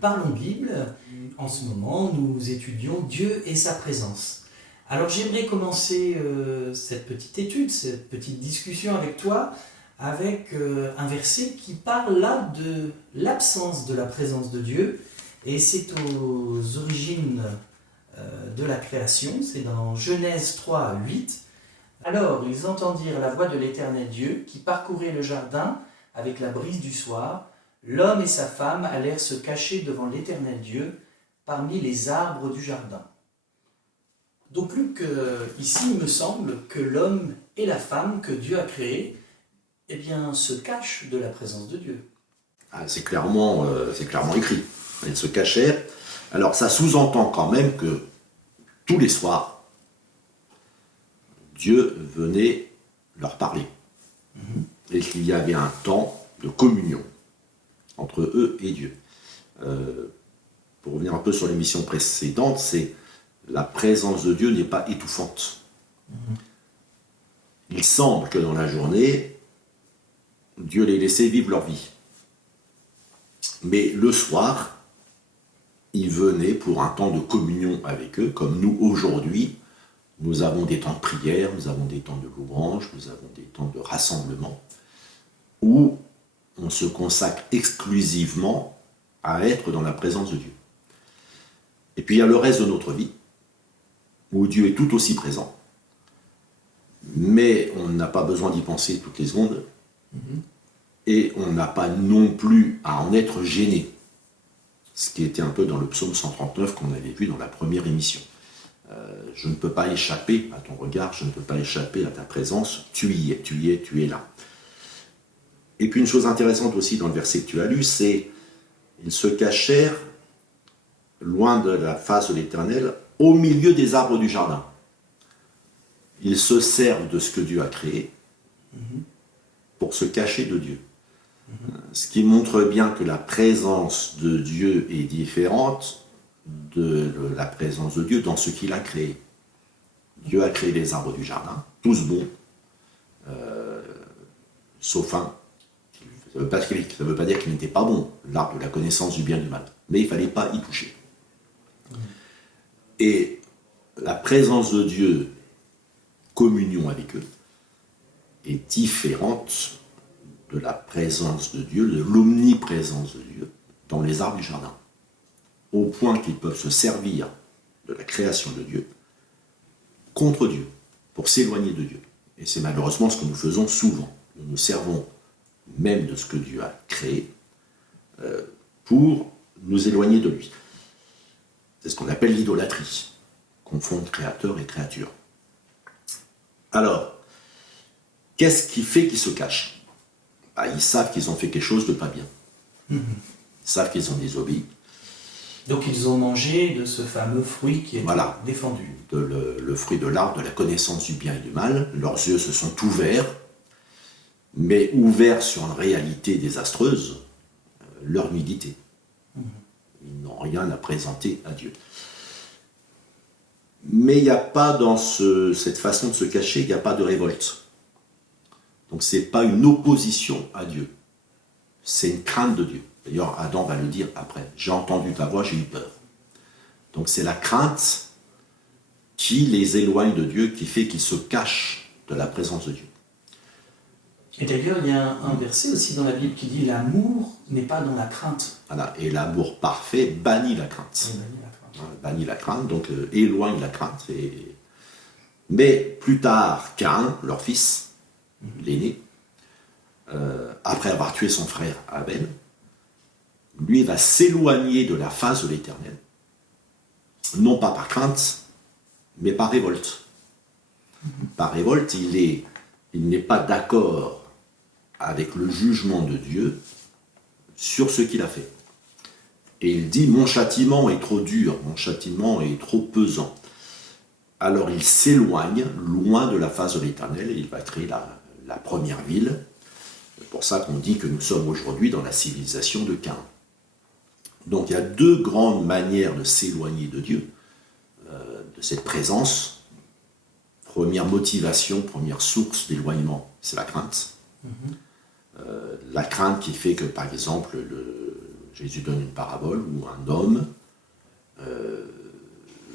Parlons Bible. En ce moment, nous étudions Dieu et sa présence. Alors j'aimerais commencer cette petite étude, cette petite discussion avec toi, avec un verset qui parle là de l'absence de la présence de Dieu. Et c'est aux origines de la création, c'est dans Genèse 3, 8. Alors ils entendirent la voix de l'Éternel Dieu qui parcourait le jardin avec la brise du soir. L'homme et sa femme allèrent se cacher devant l'Éternel Dieu parmi les arbres du jardin. Donc Luc, ici il me semble que l'homme et la femme que Dieu a créés, eh bien, se cachent de la présence de Dieu. C'est clairement écrit. Ils se cachèrent. Alors ça sous-entend quand même que tous les soirs, Dieu venait leur parler. Et qu'il y avait un temps de communion entre eux et Dieu. Pour revenir un peu sur l'émission précédente, c'est la présence de Dieu n'est pas étouffante. Il semble que dans la journée, Dieu les laissait vivre leur vie. Mais le soir, il venait pour un temps de communion avec eux, comme nous aujourd'hui, nous avons des temps de prière, nous avons des temps de louange, nous avons des temps de rassemblement, où on se consacre exclusivement à être dans la présence de Dieu. Et puis il y a le reste de notre vie, où Dieu est tout aussi présent, mais on n'a pas besoin d'y penser toutes les secondes, et on n'a pas non plus à en être gêné, ce qui était un peu dans le psaume 139 qu'on avait vu dans la première émission. Je ne peux pas échapper à ton regard, je ne peux pas échapper à ta présence, tu y es, tu y es, tu es là. Et puis une chose intéressante aussi dans le verset que tu as lu, c'est ils se cachèrent loin de la face de l'Éternel, au milieu des arbres du jardin. Ils se servent de ce que Dieu a créé pour se cacher de Dieu. Ce qui montre bien que la présence de Dieu est différente de la présence de Dieu dans ce qu'il a créé. Dieu a créé les arbres du jardin, tous bons, sauf un. Ça ne veut pas dire qu'il n'était pas bon, l'arbre de la connaissance du bien et du mal. Mais il ne fallait pas y toucher. Et la présence de Dieu, communion avec eux, est différente de la présence de Dieu, de l'omniprésence de Dieu dans les arbres du jardin. Au point qu'ils peuvent se servir de la création de Dieu contre Dieu, pour s'éloigner de Dieu. Et c'est malheureusement ce que nous faisons souvent. Nous nous servons même de ce que Dieu a créé pour nous éloigner de lui. C'est ce qu'on appelle l'idolâtrie, confondre créateur et créature. Alors, qu'est-ce qui fait qu'ils se cachent ? Ils savent qu'ils ont fait quelque chose de pas bien. Ils savent qu'ils ont désobéi. Donc ils ont mangé de ce fameux fruit qui est défendu. Le fruit de l'arbre de la connaissance du bien et du mal. Leurs yeux se sont ouverts, mais ouverts sur une réalité désastreuse, leur nudité. Ils n'ont rien à présenter à Dieu. Mais il n'y a pas dans cette façon de se cacher, il n'y a pas de révolte. Donc ce n'est pas une opposition à Dieu, c'est une crainte de Dieu. D'ailleurs, Adam va le dire après, j'ai entendu ta voix, j'ai eu peur. Donc c'est la crainte qui les éloigne de Dieu, qui fait qu'ils se cachent de la présence de Dieu. Et d'ailleurs, il y a un verset aussi dans la Bible qui dit « L'amour n'est pas dans la crainte ». Voilà, et l'amour parfait bannit la crainte. Bannit la crainte, donc éloigne la crainte. Mais plus tard, Caïn, leur fils, l'aîné, après avoir tué son frère Abel, lui va s'éloigner de la face de l'Éternel, non pas par crainte, mais par révolte. Par révolte, il n'est pas d'accord avec le jugement de Dieu sur ce qu'il a fait. Et il dit, mon châtiment est trop dur, mon châtiment est trop pesant. Alors il s'éloigne loin de la face de l'Éternel et il va créer la première ville. C'est pour ça qu'on dit que nous sommes aujourd'hui dans la civilisation de Caïn. Donc il y a deux grandes manières de s'éloigner de Dieu, de cette présence. Première motivation, première source d'éloignement, c'est la crainte. La crainte qui fait que, par exemple, Jésus donne une parabole où un homme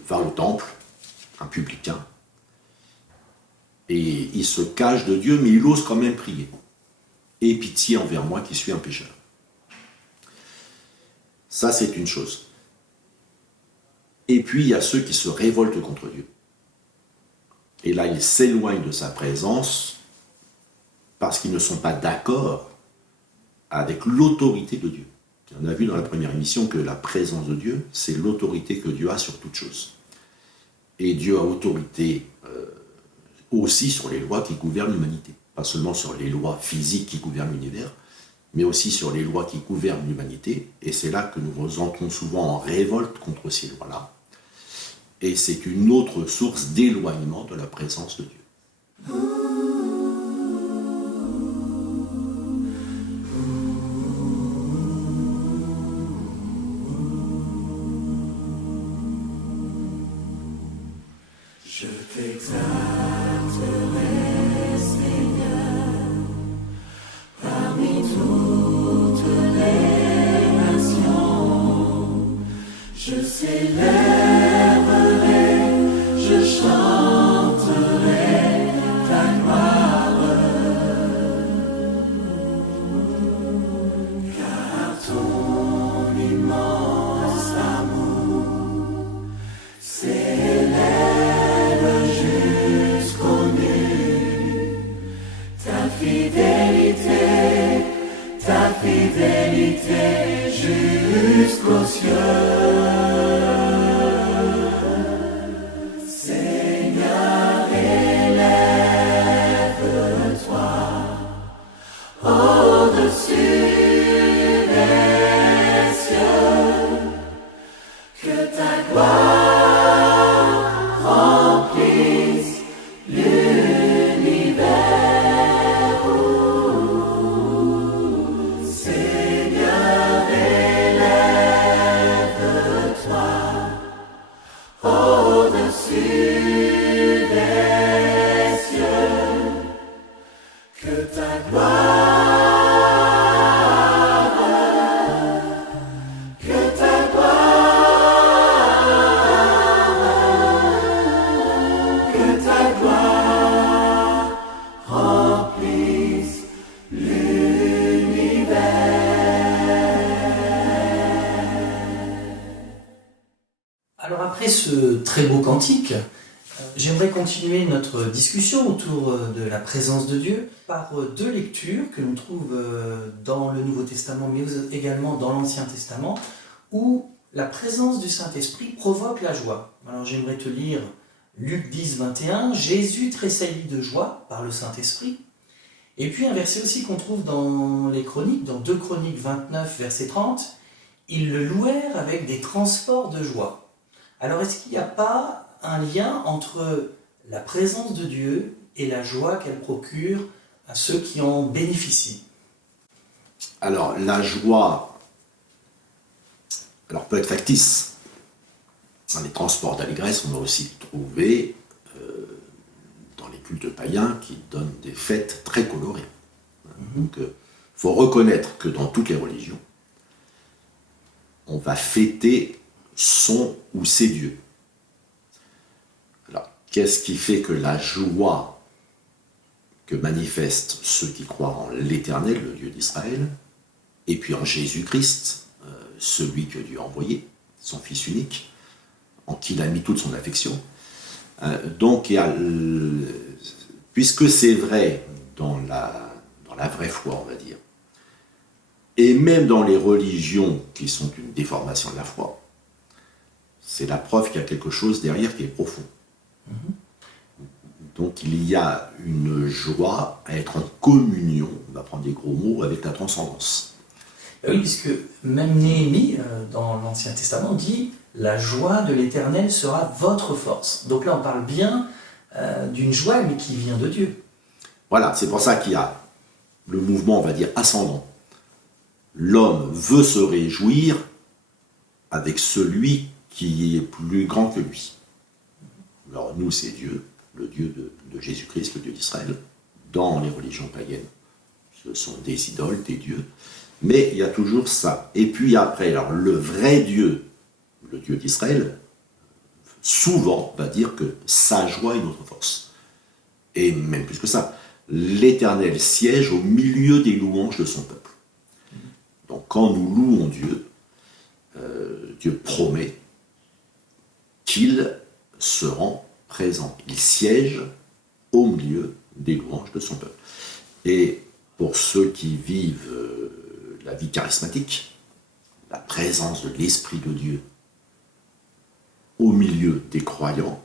va au temple, un publicain, et il se cache de Dieu, mais il ose quand même prier. Aie pitié envers moi qui suis un pécheur. Ça, c'est une chose. Et puis, il y a ceux qui se révoltent contre Dieu. Et là, ils s'éloignent de sa présence parce qu'ils ne sont pas d'accord avec l'autorité de Dieu. On a vu dans la première émission que la présence de Dieu, c'est l'autorité que Dieu a sur toute chose. Et Dieu a autorité aussi sur les lois qui gouvernent l'humanité. Pas seulement sur les lois physiques qui gouvernent l'univers, mais aussi sur les lois qui gouvernent l'humanité. Et c'est là que nous entrons souvent en révolte contre ces lois-là. Et c'est une autre source d'éloignement de la présence de Dieu. Je t'exalterai, Seigneur, parmi toutes les nations. Je célébrerai, je chanterai ta gloire, car ton immense amour s'élève jusqu'aux nues. Ta fidélité jusqu'aux cieux. Seigneur, élève-toi au-dessus des cieux, que ta gloire remplisse l'univers. Seigneur, élève-toi au-dessus des cieux, que ta gloire, que ta gloire, que ta gloire remplisse l'univers. Alors après ce très beau cantique, j'aimerais continuer notre discussion autour de la présence de Dieu par deux lectures que l'on trouve dans le Nouveau Testament, mais également dans l'Ancien Testament, où la présence du Saint-Esprit provoque la joie. Alors j'aimerais te lire Luc 10, 21, Jésus tressaillit de joie par le Saint-Esprit. Et puis un verset aussi qu'on trouve dans les Chroniques, dans 2 Chroniques 29, verset 30, ils le louèrent avec des transports de joie. Alors est-ce qu'il n'y a pas un lien entre la présence de Dieu et la joie qu'elle procure à ceux qui en bénéficient? Alors, la joie peut être factice. Dans les transports d'allégresse, on a aussi trouvé dans les cultes païens qui donnent des fêtes très colorées. Donc, il faut reconnaître que dans toutes les religions, on va fêter son ou ses dieux. Alors, qu'est-ce qui fait que la joie que manifestent ceux qui croient en l'Éternel, le Dieu d'Israël, et puis en Jésus-Christ, celui que Dieu a envoyé, son Fils unique, en qui il a mis toute son affection. Donc, puisque c'est vrai dans la vraie foi, on va dire, et même dans les religions qui sont une déformation de la foi, c'est la preuve qu'il y a quelque chose derrière qui est profond. Donc il y a une joie à être en communion, on va prendre des gros mots, avec la transcendance. Oui, puisque même Néhémie, dans l'Ancien Testament, dit « La joie de l'Éternel sera votre force ». Donc là, on parle bien d'une joie, mais qui vient de Dieu. Voilà, c'est pour ça qu'il y a le mouvement, on va dire, ascendant. L'homme veut se réjouir avec celui qui est plus grand que lui. Alors nous, c'est Dieu, le Dieu de Jésus-Christ, le Dieu d'Israël. Dans les religions païennes, ce sont des idoles, des dieux. Mais il y a toujours ça. Et puis après, alors le vrai Dieu, le Dieu d'Israël, souvent va dire que sa joie est notre force. Et même plus que ça, l'Éternel siège au milieu des louanges de son peuple. Donc quand nous louons Dieu, Dieu promet qu'il se rend présent. Il siège au milieu des louanges de son peuple. Et pour ceux qui vivent la vie charismatique, la présence de l'Esprit de Dieu au milieu des croyants,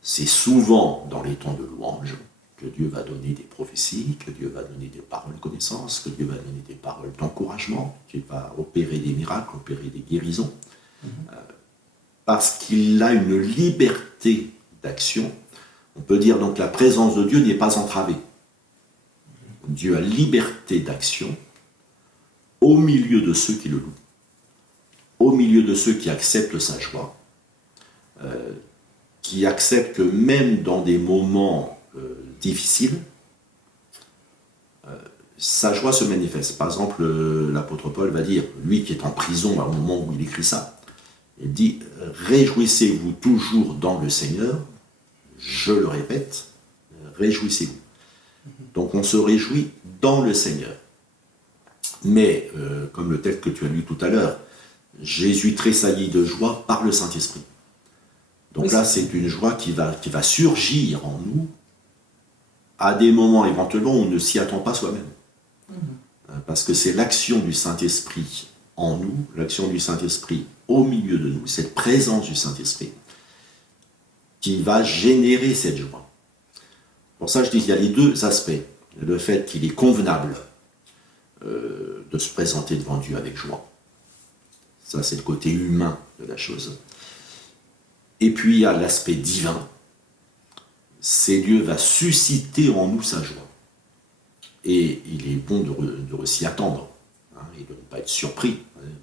c'est souvent dans les temps de louange que Dieu va donner des prophéties, que Dieu va donner des paroles de connaissance, que Dieu va donner des paroles d'encouragement, qu'il va opérer des miracles, opérer des guérisons, parce qu'il a une liberté d'action. On peut dire donc que la présence de Dieu n'est pas entravée. Dieu a liberté d'action au milieu de ceux qui le louent, au milieu de ceux qui acceptent sa joie, qui acceptent que même dans des moments difficiles, sa joie se manifeste. Par exemple, l'apôtre Paul va dire, lui qui est en prison au moment où il écrit ça, il dit « Réjouissez-vous toujours dans le Seigneur », je le répète, réjouissez-vous. Donc on se réjouit dans le Seigneur. Mais, comme le texte que tu as lu tout à l'heure, Jésus tressaillit de joie par le Saint-Esprit. Donc là, c'est une joie qui va surgir en nous à des moments éventuellement où on ne s'y attend pas soi-même. Parce que c'est l'action du Saint-Esprit en nous, l'action du Saint-Esprit au milieu de nous, cette présence du Saint-Esprit qui va générer cette joie. Pour ça, je dis qu'il y a les deux aspects. Le fait qu'il est convenable de se présenter devant Dieu avec joie. Ça, c'est le côté humain de la chose. Et puis, il y a l'aspect divin. C'est Dieu va susciter en nous sa joie. Et il est bon de s'y attendre, et de ne pas être surpris,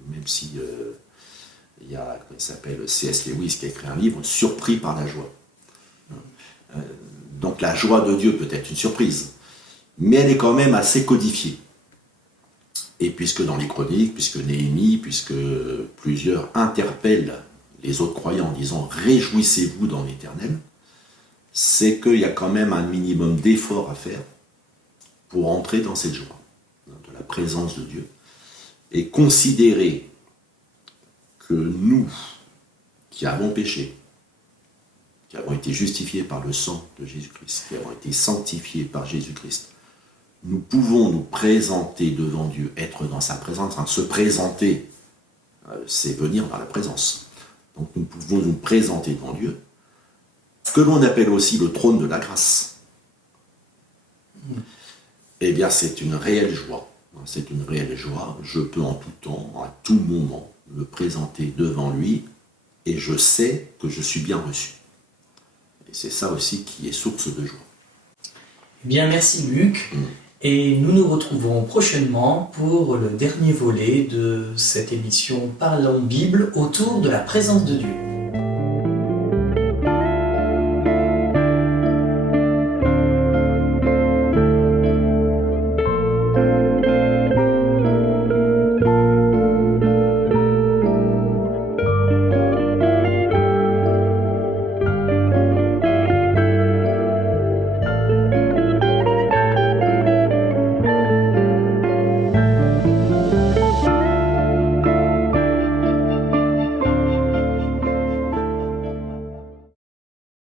même si il y a, comment il s'appelle, C.S. Lewis qui a écrit un livre, Surpris par la joie. Donc la joie de Dieu peut être une surprise, mais elle est quand même assez codifiée. Et puisque dans les chroniques, puisque Néhémie, puisque plusieurs interpellent les autres croyants en disant « Réjouissez-vous dans l'Éternel », c'est qu'il y a quand même un minimum d'effort à faire pour entrer dans cette joie, de la présence de Dieu, et considérer que nous, qui avons péché, qui avons été justifiés par le sang de Jésus-Christ, qui avons été sanctifiés par Jésus-Christ, nous pouvons nous présenter devant Dieu, être dans sa présence. Se présenter, c'est venir dans la présence. Donc nous pouvons nous présenter devant Dieu, que l'on appelle aussi le trône de la grâce. Eh bien, c'est une réelle joie. C'est une réelle joie. Je peux en tout temps, à tout moment, me présenter devant lui, et je sais que je suis bien reçu. Et c'est ça aussi qui est source de joie. Bien, merci Luc. Et nous nous retrouvons prochainement pour le dernier volet de cette émission Parlons Bible autour de la présence de Dieu.